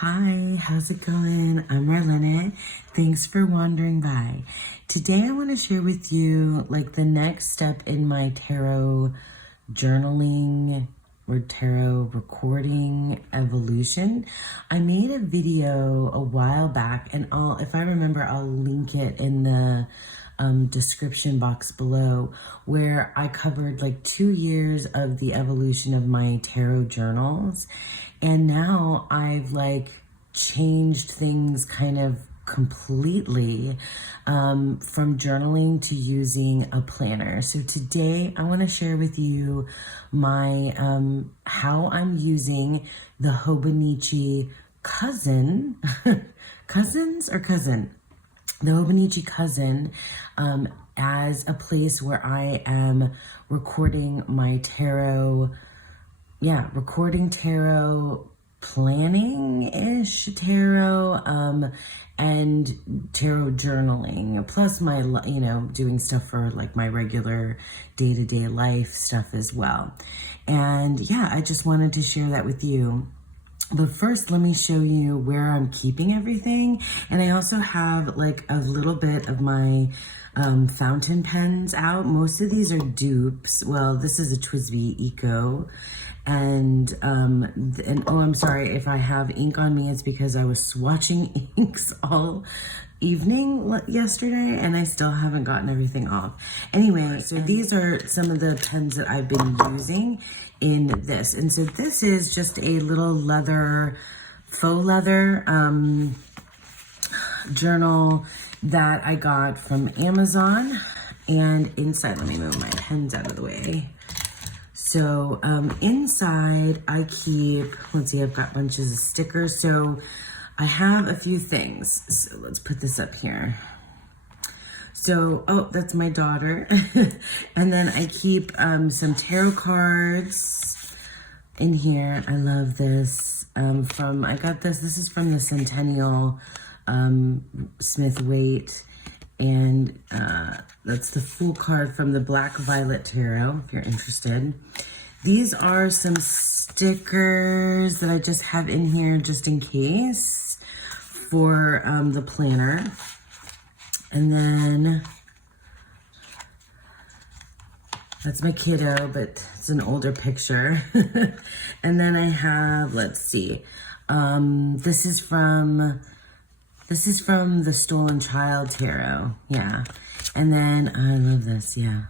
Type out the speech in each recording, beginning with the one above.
Hi, how's it going? I'm Marlene. Thanks for wandering by. Today I want to share with you like the next step in my tarot journaling or tarot recording evolution. I made a video a while back and if I remember, I'll link it in the description box below, where I covered like 2 years of the evolution of my tarot journals. And now I've like changed things kind of completely from journaling to using a planner. So today I want to share with you my how I'm using the Hobonichi cousin cousins or cousin the Hobonichi cousin as a place where I am recording my tarot, recording tarot, planning-ish tarot, and tarot journaling, plus my, doing stuff for like my regular day-to-day life stuff as well. And yeah, I just wanted to share that with you. But first, let me show you where I'm keeping everything. And I also have like a little bit of my fountain pens out. Most of these are dupes. Well, this is a TWSBI Eco. And oh, I'm sorry if I have ink on me. It's because I was swatching inks all evening yesterday and I still haven't gotten everything off. Anyway, so these are some of the pens that I've been using in this. And so this is just a little faux leather journal that I got from Amazon. And inside, let me move my pens out of the way. So inside I keep, let's see, I've got bunches of stickers. So I have a few things. So let's put this up here. So, oh, that's my daughter. And then I keep some tarot cards in here. I love this. I got this. This is from the Centennial Smith Waite. And that's the full card from the Black Violet Tarot, if you're interested. These are some stickers that I just have in here just in case for the planner. And then that's my kiddo, but it's an older picture. And then I have, let's see, this is from the Stolen Child Tarot, yeah. And then, I love this, yeah.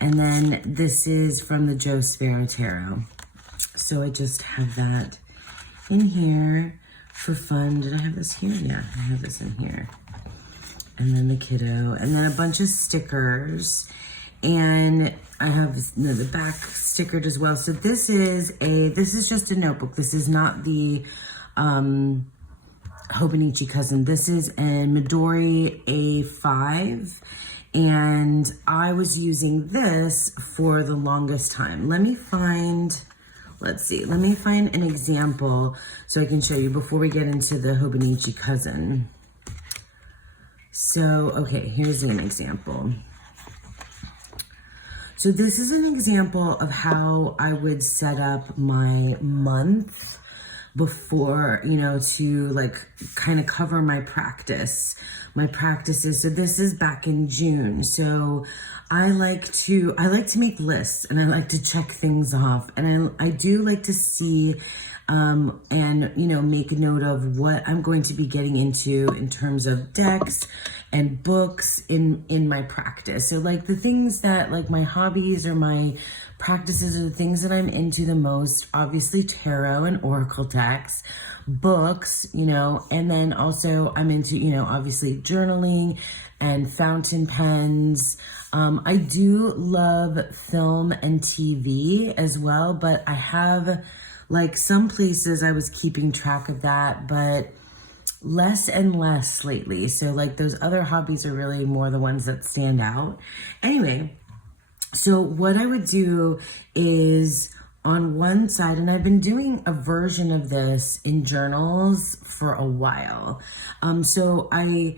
And then this is from the Joe Sparrow Tarot. So I just have that in here for fun. Did I have this here? Yeah, I have this in here. And then the kiddo, and then a bunch of stickers. And I have the back stickered as well. So this is just a notebook. This is not the Hobonichi cousin. This is a Midori A5, and I was using this for the longest time. Let me find an example so I can show you before we get into the Hobonichi cousin. So, okay, here's an example. So this is an example of how I would set up my month before, to like kind of cover my practices. So this is back in June. So I like to make lists and I like to check things off. And I do like to see and make a note of what I'm going to be getting into in terms of decks and books in my practice. So like the things that like my hobbies or my practices are the things that I'm into the most, obviously tarot and oracle decks, books, and then also I'm into, obviously journaling and fountain pens. I do love film and TV as well, but I have like some places I was keeping track of that, but less and less lately. So like those other hobbies are really more the ones that stand out. Anyway, so what I would do is on one side, and I've been doing a version of this in journals for a while. So I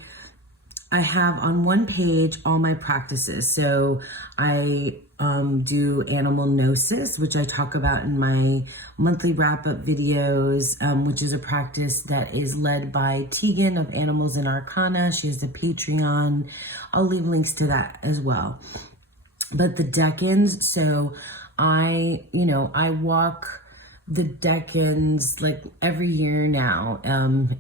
have on one page all my practices. So I do animal gnosis, which I talk about in my monthly wrap-up videos, which is a practice that is led by Tegan of Animals in Arcana. She has a Patreon. I'll leave links to that as well. But the decans, so I walk the decans like every year now.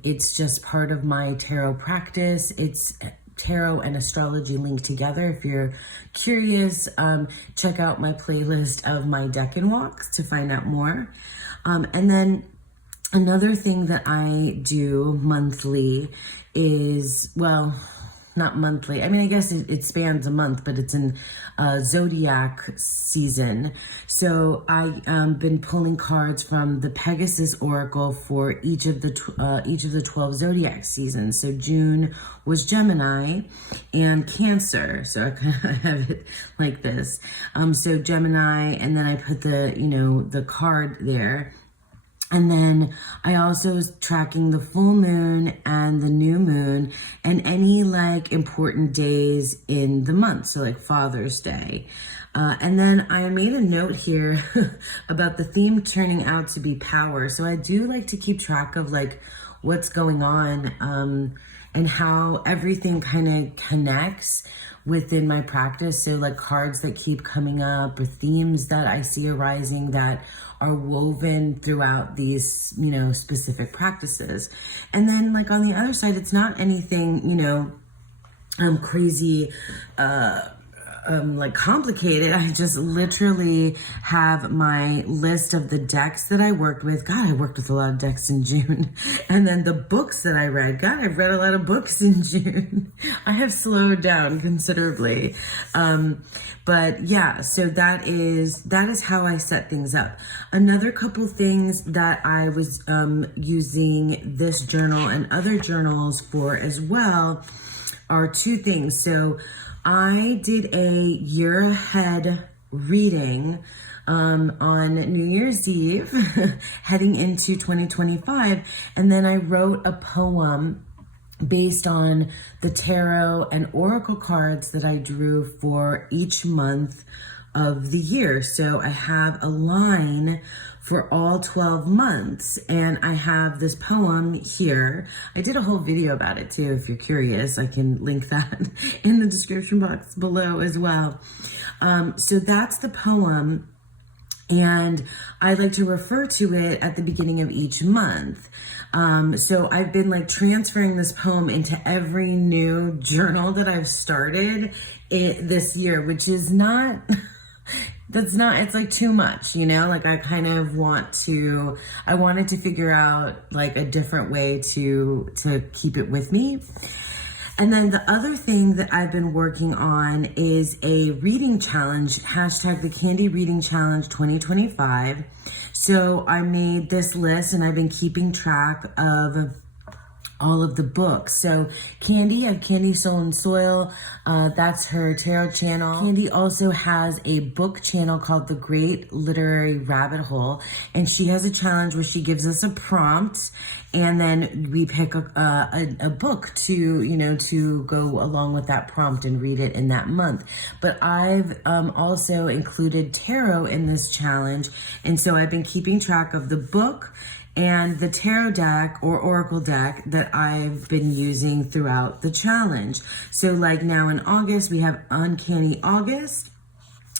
It's just part of my tarot practice. It's tarot and astrology linked together. If you're curious, check out my playlist of my decan walks to find out more. And then another thing that I do monthly is, well, not monthly. I mean, I guess it spans a month, but it's in zodiac season. So I've been pulling cards from the Pegasus Oracle for each of the 12 zodiac seasons. So June was Gemini and Cancer. So I kind of have it like this. So Gemini, and then I put the card there. And then I also was tracking the full moon and the new moon and any like important days in the month. So like Father's Day. And then I made a note here about the theme turning out to be power. So I do like to keep track of like what's going on and how everything kind of connects within my practice. So like cards that keep coming up or themes that I see arising that are woven throughout these, specific practices. And then like on the other side, it's not anything, crazy, like complicated. I just literally have my list of the decks that I worked with. God, I worked with a lot of decks in June. And then the books that I read. God, I've read a lot of books in June. I have slowed down considerably. But yeah, so that is how I set things up. Another couple things that I was using this journal and other journals for as well are two things. So I did a year ahead reading on New Year's Eve, heading into 2025, and then I wrote a poem based on the tarot and oracle cards that I drew for each month of the year. So I have a line for all 12 months, and I have this poem here. I did a whole video about it too. If you're curious, I can link that in the description box below as well. So that's the poem, and I like to refer to it at the beginning of each month. So I've been like transferring this poem into every new journal that I've started this year, which is not, it's like too much, like I kind of I wanted to figure out like a different way to keep it with me. And then the other thing that I've been working on is a reading challenge, hashtag the Candy Reading Challenge 2025. So I made this list and I've been keeping track of all of the books. So Candy, I have Candy Soul and Soil. That's her tarot channel. Candy also has a book channel called The Great Literary Rabbit Hole. And she has a challenge where she gives us a prompt and then we pick a book to go along with that prompt and read it in that month. But I've also included tarot in this challenge. And so I've been keeping track of the book and the tarot deck or oracle deck that I've been using throughout the challenge. So like now in August, we have Uncanny August.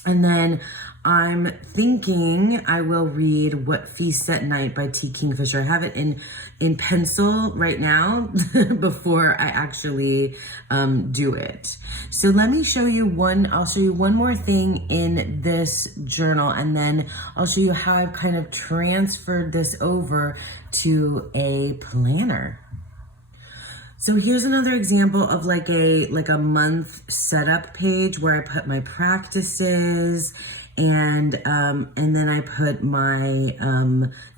And then I'm thinking I will read What Feasts at Night by T. Kingfisher. I have it in pencil right now before I actually do it. So let me show you I'll show you one more thing in this journal, and then I'll show you how I've kind of transferred this over to a planner. So here's another example of like a month setup page where I put my practices and then I put my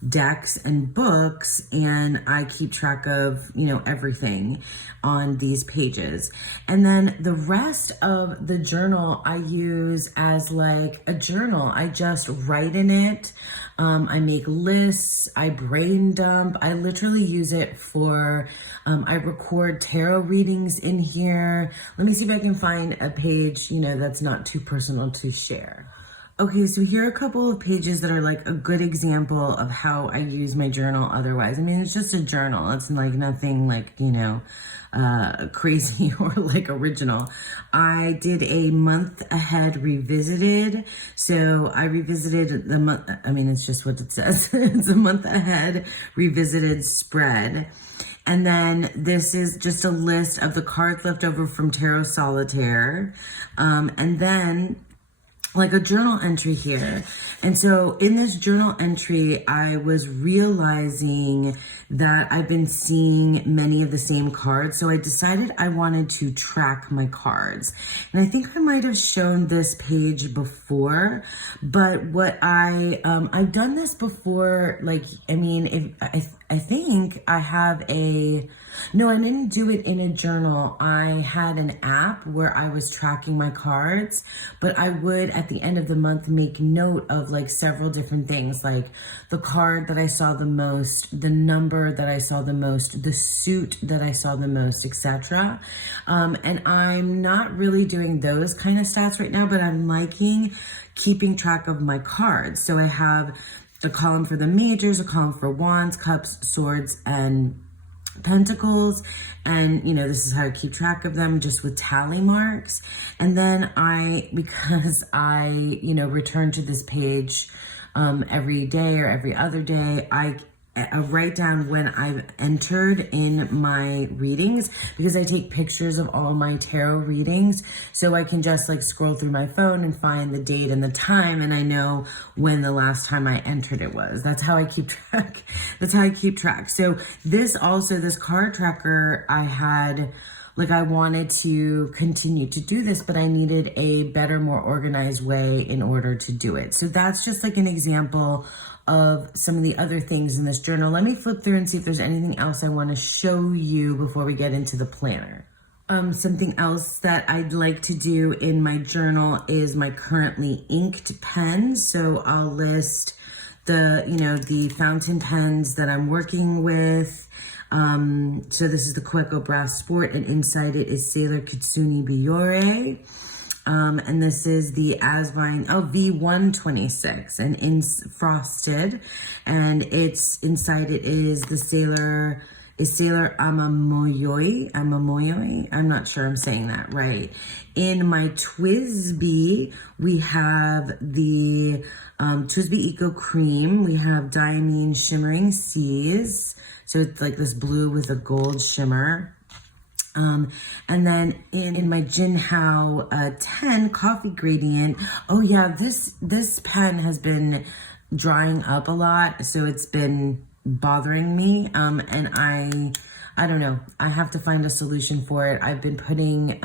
decks and books, and I keep track of, you know, everything on these pages. And then the rest of the journal I use as like a journal. I just write in it. I make lists, I brain dump. I literally use it for, I record tarot readings in here. Let me see if I can find a page, you know, that's not too personal to share. Okay, so here are a couple of pages that are like a good example of how I use my journal otherwise. I mean, it's just a journal. It's like nothing like, you know, crazy or like original. I did a month ahead revisited. So I revisited the month, I mean, it's just what it says. It's a month ahead revisited spread. And then this is just a list of the cards left over from Tarot Solitaire. And then like a journal entry here. And so in this journal entry, I was realizing that I've been seeing many of the same cards. So I decided I wanted to track my cards. And I think I might have shown this page before, but what I've done this before, like, I mean, I think I have no, I didn't do it in a journal. I had an app where I was tracking my cards, but I would at the end of the month make note of like several different things, like the card that I saw the most, the number that I saw the most, the suit that I saw the most, etc. And I'm not really doing those kind of stats right now, but I'm liking keeping track of my cards. So I have a column for the majors, a column for wands, cups, swords, and pentacles. And, you know, this is how I keep track of them, just with tally marks. And then because I, you know, return to this page every day or every other day, I write down when I've entered in my readings, because I take pictures of all my tarot readings, so I can just like scroll through my phone and find the date and the time, and I know when the last time I entered it was. That's how I keep track. That's how I keep track. So this card tracker I had, like, I wanted to continue to do this, but I needed a better, more organized way in order to do it. So that's just like an example of some of the other things in this journal. Let me flip through and see if there's anything else I want to show you before we get into the planner. Something else that I'd like to do in my journal is my currently inked pens. So I'll list the fountain pens that I'm working with. So this is the Cueco Brass Sport, and inside it is Sailor Kitsune Biore. And this is the Asvine V126 and in frosted, and it's inside it is the Sailor Amamoyoi. I'm not sure I'm saying that right. In my Twisby, we have the Twisby Eco Cream. We have Diamine Shimmering Seas. So it's like this blue with a gold shimmer. And then in my Jinhao 10 Coffee Gradient, oh yeah, this pen has been drying up a lot, so it's been bothering me, and I don't know, I have to find a solution for it. I've been putting,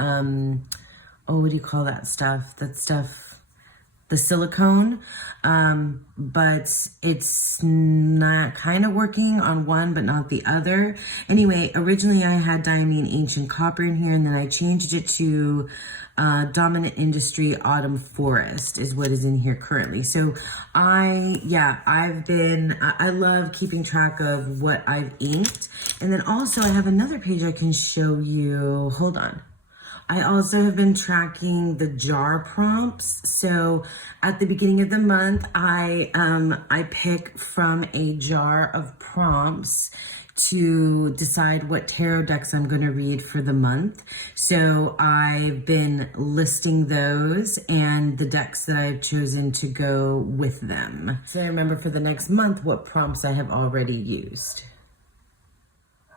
what do you call that stuff? The silicone, but it's not kind of working on one but not the other. Anyway, originally I had Diamine Ancient Copper in here, and then I changed it to Dominant Industry Autumn Forest is what is in here currently. So I love keeping track of what I've inked. And then also I have another page I can show you. Hold on. I also have been tracking the jar prompts. So at the beginning of the month, I pick from a jar of prompts to decide what tarot decks I'm going to read for the month. So I've been listing those and the decks that I've chosen to go with them, so I remember for the next month what prompts I have already used.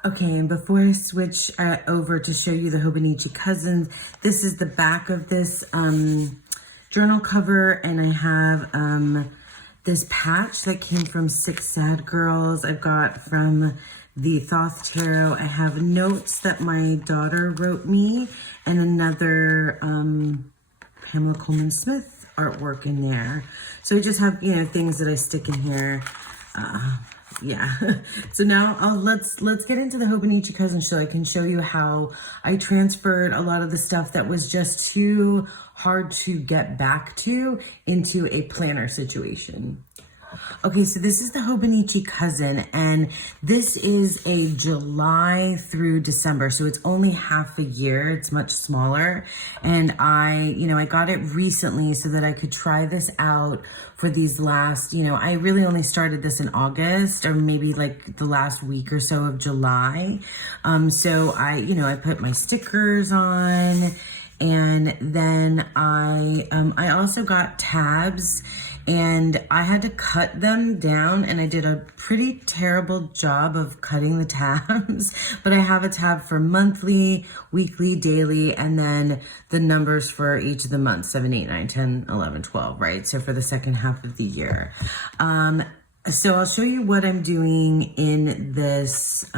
Okay, and before I switch over to show you the Hobonichi Cousins, this is the back of this journal cover, and I have this patch that came from Six Sad Girls. I've got from the Thoth Tarot. I have notes that my daughter wrote me, and another Pamela Coleman Smith artwork in there. So I just have, you know, things that I stick in here. Yeah. So now let's get into the Hobonichi cousin show. I can show you how I transferred a lot of the stuff that was just too hard to get back to into a planner situation. Okay, so this is the Hobonichi cousin, and this is a July through December, so it's only half a year. It's much smaller, and I got it recently so that I could try this out for these last, I really only started this in August, or maybe like the last week or so of July. So I put my stickers on, and then I also got tabs. And I had to cut them down, and I did a pretty terrible job of cutting the tabs, but I have a tab for monthly, weekly, daily, and then the numbers for each of the months, 7, 8, 9, 10, 11, 12, right? So for the second half of the year. So I'll show you what I'm doing in this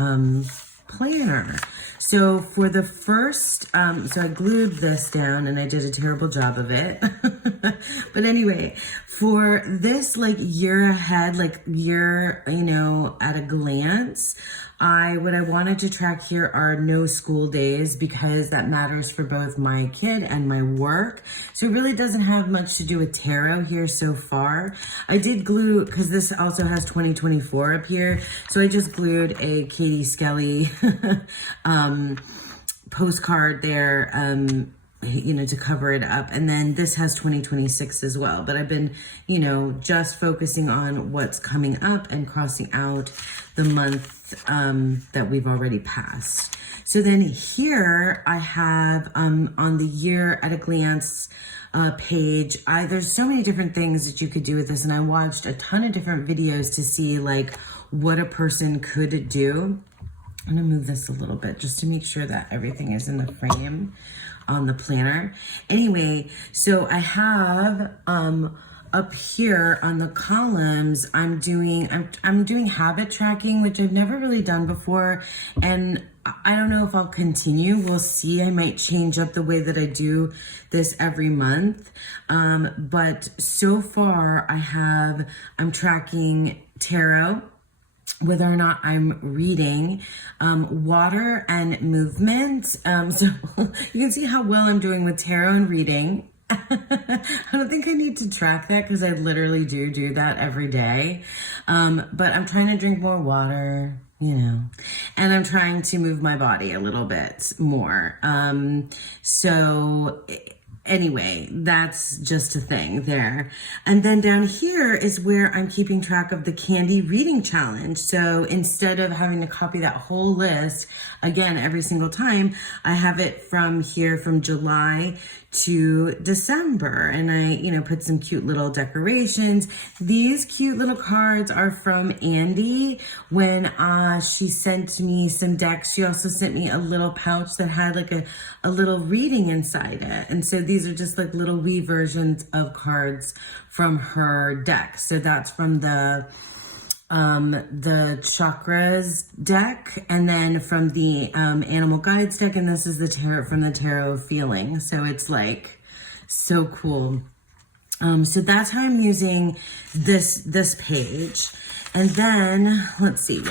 planner. So for the first, so I glued this down and I did a terrible job of it. But anyway, for this like year ahead, like year, at a glance, what I wanted to track here are no school days, because that matters for both my kid and my work. So it really doesn't have much to do with tarot here so far. I did glue, because this also has 2024 up here. So I just glued a Katie Skelly postcard there, to cover it up. And then this has 2026 as well. But I've been, just focusing on what's coming up and crossing out the month that we've already passed. So then here I have on the year at a glance page, there's so many different things that you could do with this. And I watched a ton of different videos to see like what a person could do. I'm gonna move this a little bit just to make sure that everything is in the frame on the planner. Anyway, so I have up here on the columns, I'm doing habit tracking, which I've never really done before, and I don't know if I'll continue. We'll see. I might change up the way that I do this every month. But so far I'm tracking tarot, whether or not I'm reading, water and movement. So you can see how well I'm doing with tarot and reading. I don't think I need to track that because I literally do that every day. But I'm trying to drink more water, and I'm trying to move my body a little bit more. Anyway, that's just a thing there. And then down here is where I'm keeping track of the candy reading challenge. So instead of having to copy that whole list again every single time, I have it from here from July to December. And I, put some cute little decorations. These cute little cards are from Andy. When she sent me some decks, she also sent me a little pouch that had like a little reading inside it. And so these are just like little wee versions of cards from her deck. So that's from the chakras deck, and then from the animal guides deck, and this is the tarot from the tarot feeling. So it's like so cool. So that's how I'm using this page. And then let's see,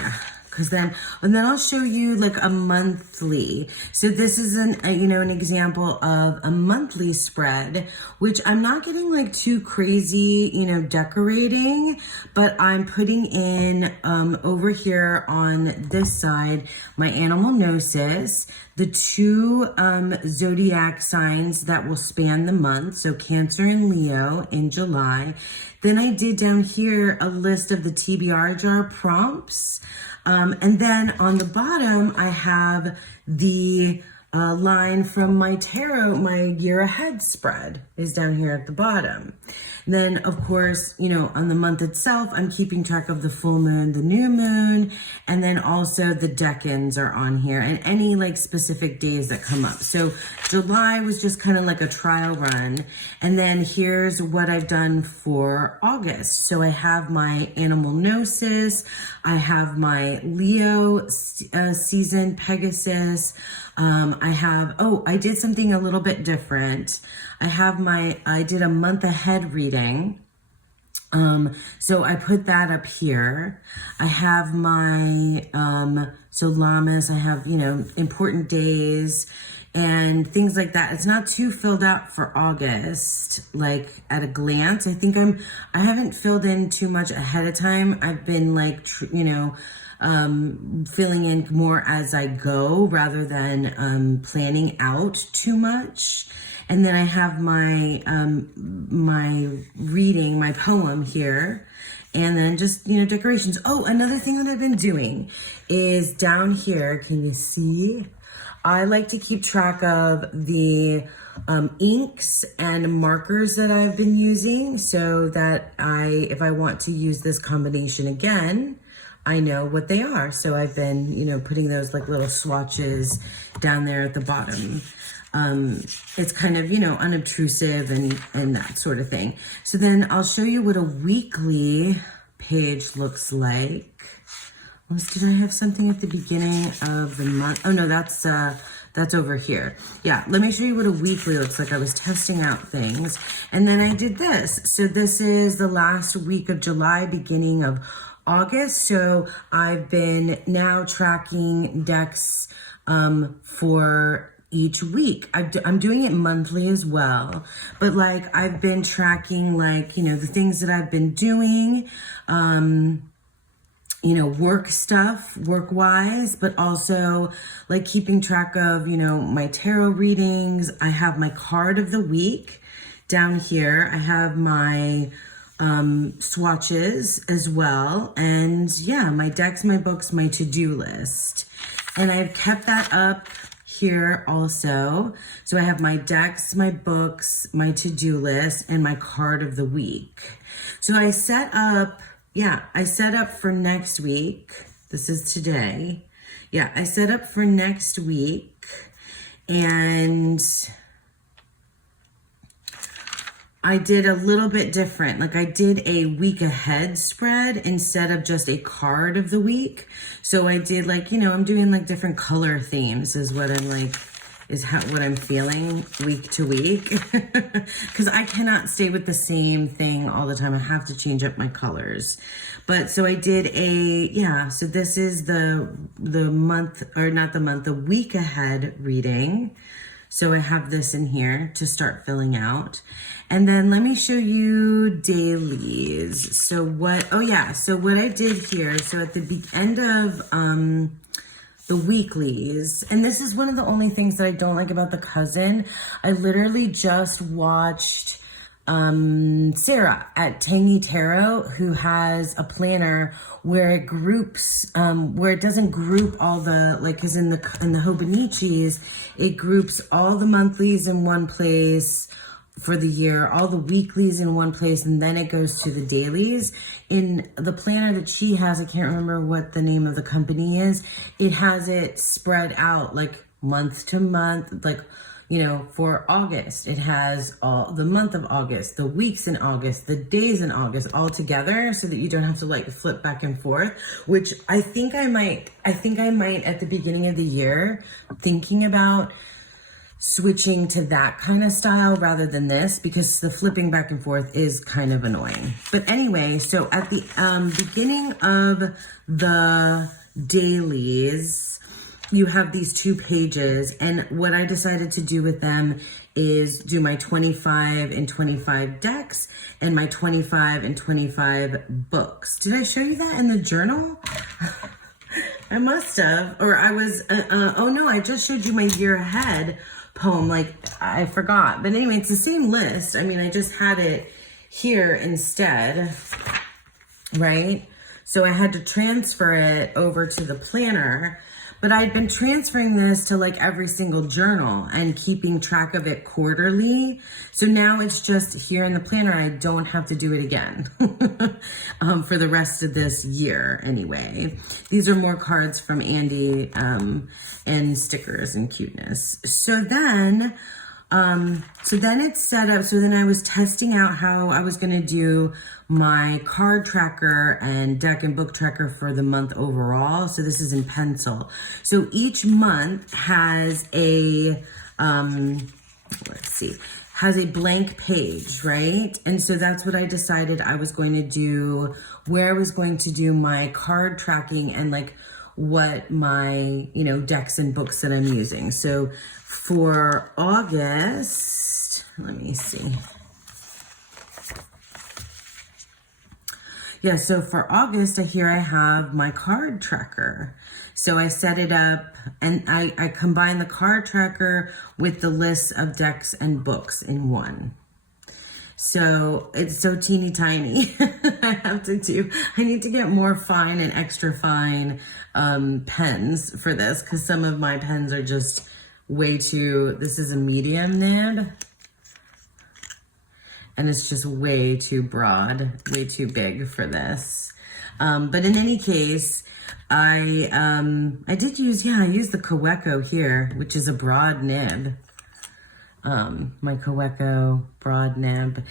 and then I'll show you like a monthly. So this is an example of a monthly spread, which I'm not getting like too crazy, decorating, but I'm putting in over here on this side, my animal gnosis, the 2 zodiac signs that will span the month. So Cancer and Leo in July. Then I did down here a list of the TBR jar prompts. And then on the bottom, I have the line from my tarot, my year ahead spread is down here at the bottom. Then, of course, on the month itself, I'm keeping track of the full moon, the new moon, and then also the decans are on here and any like specific days that come up. So July was just kind of like a trial run. And then here's what I've done for August. So I have my animal gnosis, I have my Leo season Pegasus, I did something a little bit different. I did a month ahead reading. So I put that up here. I have my, so llamas, I have, important days and things like that. It's not too filled out for August, like at a glance. I think I haven't filled in too much ahead of time. I've been like, filling in more as I go rather than, planning out too much. And then I have my, my reading, my poem here. And then just, decorations. Oh, another thing that I've been doing is down here. Can you see? I like to keep track of the inks and markers that I've been using so that if I want to use this combination again, I know what they are. So I've been, putting those like little swatches down there at the bottom. It's kind of, unobtrusive and that sort of thing. So then I'll show you what a weekly page looks like. Did I have something at the beginning of the month? Oh no, that's over here. Yeah, let me show you what a weekly looks like. I was testing out things and then I did this. So this is the last week of July, beginning of August. So I've been now tracking decks for each week. I'm doing it monthly as well, but like I've been tracking like, the things that I've been doing, work stuff, work-wise, but also like keeping track of, my tarot readings. I have my card of the week down here. I have my swatches as well. And yeah, my decks, my books, my to-do list. And I've kept that up here also. So I have my decks, my books, my to-do list, and my card of the week. So I set up for next week. This is today. Yeah, I set up for next week and I did a little bit different. Like I did a week ahead spread instead of just a card of the week. So I did like, I'm doing like different color themes is what I'm like, what I'm feeling week to week. Cause I cannot stay with the same thing all the time. I have to change up my colors. But so I did so this is the week ahead reading. So I have this in here to start filling out. And then let me show you dailies. So what I did here, so at the end of the weeklies, and this is one of the only things that I don't like about the cousin. I literally just watched Sarah at Tangy Tarot, who has a planner where it groups, where it doesn't group all the, like, cause in the Hobonichis, it groups all the monthlies in one place for the year, all the weeklies in one place, and then it goes to the dailies. In the planner that she has, I can't remember what the name of the company is, it has it spread out like month to month, like, for August. It has all the month of August, the weeks in August, the days in August all together so that you don't have to like flip back and forth, which I think I might at the beginning of the year, thinking about switching to that kind of style rather than this, because the flipping back and forth is kind of annoying. But anyway, so at the beginning of the dailies, you have these 2 pages, and what I decided to do with them is do my 25 and 25 decks and my 25 and 25 books. Did I show you that in the journal? I must have, or I was, oh no, I just showed you my year ahead poem, like I forgot. But anyway, it's the same list. I mean, I just had it here instead, right? So I had to transfer it over to the planner, but I'd been transferring this to like every single journal and keeping track of it quarterly. So now it's just here in the planner. I don't have to do it again for the rest of this year anyway. These are more cards from Andy and stickers and cuteness. So then So then it's set up. So then I was testing out how I was going to do my card tracker and deck and book tracker for the month overall. So this is in pencil. So each month has a, has a blank page, right? And so that's what I decided I was going to do, where I was going to do my card tracking and like what my, decks and books that I'm using. So for August, let me see. Yeah, so for August, here I have my card tracker. So I set it up and I combine the card tracker with the list of decks and books in one. So it's so teeny tiny. I need to get more fine and extra fine pens for this because some of my pens are just way too, this is a medium nib. And it's just way too broad, way too big for this. But in any case, I used the Kaweco here, which is a broad nib. My Kaweco broad nib.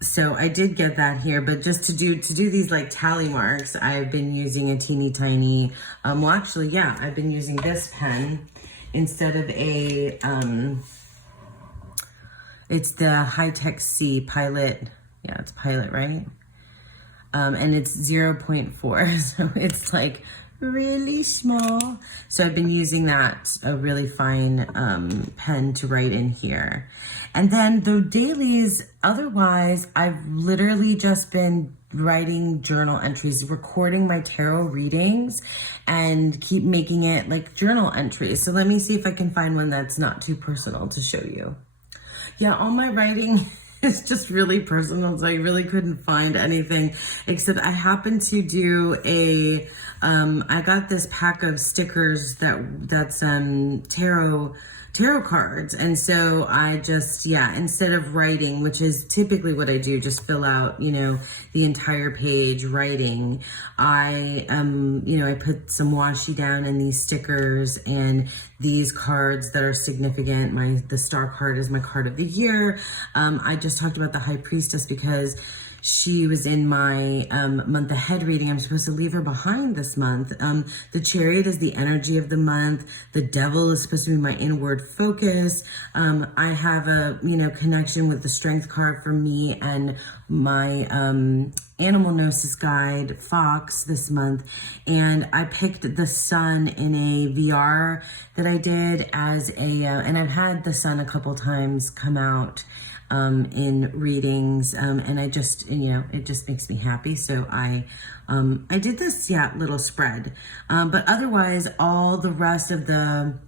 So I did get that here, but just to do these like tally marks, I've been using a teeny tiny, I've been using this pen instead of a, it's the High-Tech C Pilot. Yeah, it's Pilot, right? And it's 0.4, so it's like really small. So I've been using that, a really fine pen to write in here. And then the dailies, otherwise, I've literally just been writing journal entries, recording my tarot readings and keep making it like journal entries. So let me see if I can find one that's not too personal to show you. Yeah, all my writing is just really personal, so I really couldn't find anything except I happened to do I got this pack of stickers that's tarot cards. And so I just, instead of writing, which is typically what I do, just fill out, the entire page writing, I put some washi down in these stickers and these cards that are significant. The star card is my card of the year. I just talked about the High Priestess because she was in my month ahead reading. I'm supposed to leave her behind this month. The Chariot is the energy of the month. The Devil is supposed to be my inward focus. I have a connection with the Strength card for me and my Animal Gnosis guide, Fox, this month. And I picked the Sun in a VR that I did as and I've had the Sun a couple times come out in readings, and I just, it just makes me happy. So I did this, little spread, but otherwise all the rest of the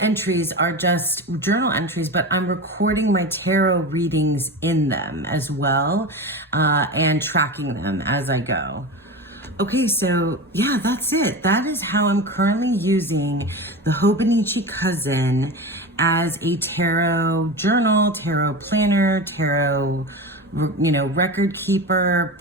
entries are just journal entries, but I'm recording my tarot readings in them as well, and tracking them as I go. Okay, so yeah, that's it. That is how I'm currently using the Hobonichi Cousin as a tarot journal, tarot planner, tarot, record keeper,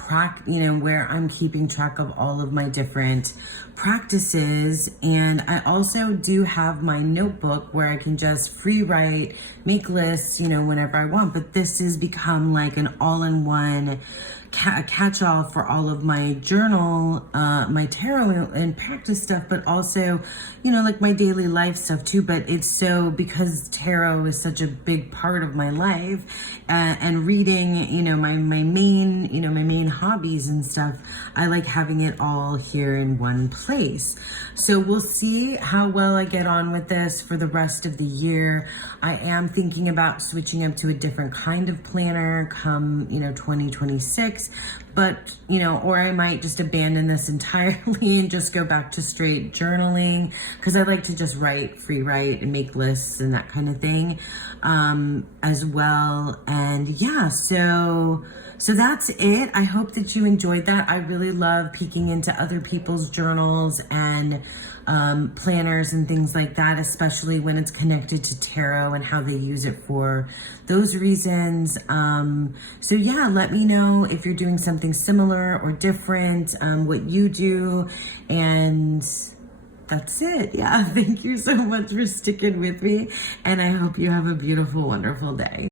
where I'm keeping track of all of my different practices. And I also do have my notebook where I can just free write, make lists, whenever I want. But this has become like an all-in-one catch-all for all of my journal, my tarot and practice stuff, but also, like my daily life stuff too. But it's so, because tarot is such a big part of my life, and reading, my main hobbies and stuff, I like having it all here in one place. So we'll see how well I get on with this for the rest of the year. I am thinking about switching up to a different kind of planner come, 2026, but, or I might just abandon this entirely and just go back to straight journaling, because I like to just free write and make lists and that kind of thing, as well. And yeah, so that's it. I hope that you enjoyed that. I really love peeking into other people's journals and planners and things like that, especially when it's connected to tarot and how they use it for those reasons. So yeah, let me know if you're doing something similar or different, what you do. And that's it. Yeah, thank you so much for sticking with me, and I hope you have a beautiful, wonderful day.